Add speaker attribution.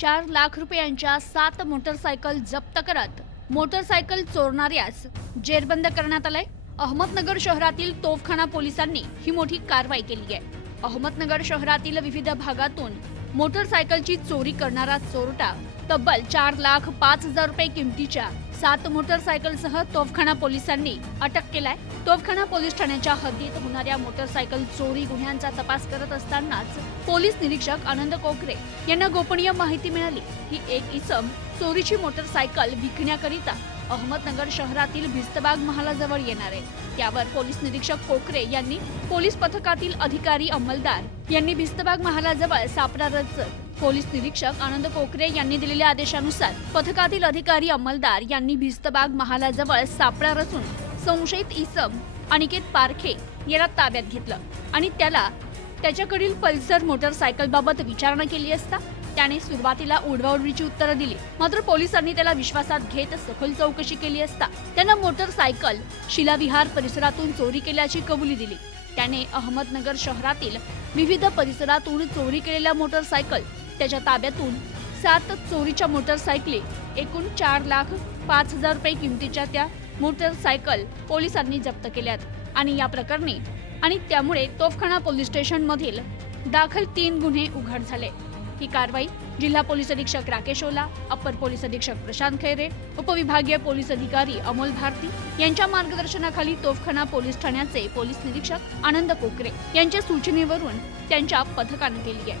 Speaker 1: चार लाख रुपयांच्या सात मोटरसायकल जप्त करत मोटरसायकल चोरणाऱ्यास जेरबंद करण्यात आलंय. अहमदनगर शहरातील तोफखाना पोलिसांनी ही मोठी कारवाई केली आहे. अहमदनगर शहरातील विविध भागातून मोटरसायकलची चोरी करणारा चोरटा तब्बल चार लाख पाच हजार रुपये किमतीच्या सात मोटरसायकलसह तोफखाना पोलिसांनी अटक केलाय. तोफखाना पोलीस ठाण्याच्या हद्दीत होणाऱ्या मोटरसायकल चोरी गुन्ह्यांचा तपास करत असतानाच पोलीस निरीक्षक आनंद कोकरे यांना गोपनीय माहिती मिळाली. की एक इसम चोरीची मोटरसायकल विकण्याकरिता अहमदनगर शहरातील भिस्तबाग महालाजवळ येणार आहे. त्यावर पोलीस निरीक्षक कोकरे यांनी पोलीस पथकातील अधिकारी अंमलदार यांनी भिस्तबाग महालाजवळ सापडा रचत पोलीस निरीक्षक आनंद कोकरे यांनी दिलेल्या आदेशानुसार पथकातील अधिकारी अंमलदार यांनी भिस्तबाग महालाजवळ सापळा रचून संशयित इसम अनिकेत पारखे याला ताब्यात घेतलं आणि त्याला त्याच्याकडील पल्सर मोटरसायकल बाबत विचारणा केली असता त्याने सुरुवातीला उडवाउडवीची उत्तरं दिली. मात्र पोलिसांनी त्याला विश्वासात घेत सखोल चौकशी केली असता त्यानं मोटरसायकल शिलाविहार परिसरातून चोरी केल्याची कबुली दिली. त्याने अहमदनगर शहरातील विविध परिसरातून चोरी केलेल्या मोटरसायकल त्याच्या ताब्यातून सात चोरीच्या मोटरसायकली एकूण चार लाख पाच हजार रुपये किमतीच्या त्या मोटरसायकल पोलिसांनी जप्त केल्यात. आणि या प्रकरणी आणि त्यामुळे तोफखाना पोलीस स्टेशनमधील दाखल तीन गुन्हे उघड झाले. ही कारवाई जिल्हा पोलीस अधीक्षक राकेश ओला अप्पर पोलीस अधीक्षक प्रशांत खैरे उपविभागीय पोलीस अधिकारी अमोल भारती यांच्या मार्गदर्शनाखाली तोफखाना पोलीस ठाण्याचे पोलीस निरीक्षक आनंद कोकरे यांच्या सूचनेवरून त्यांच्या पथकानं केली आहे.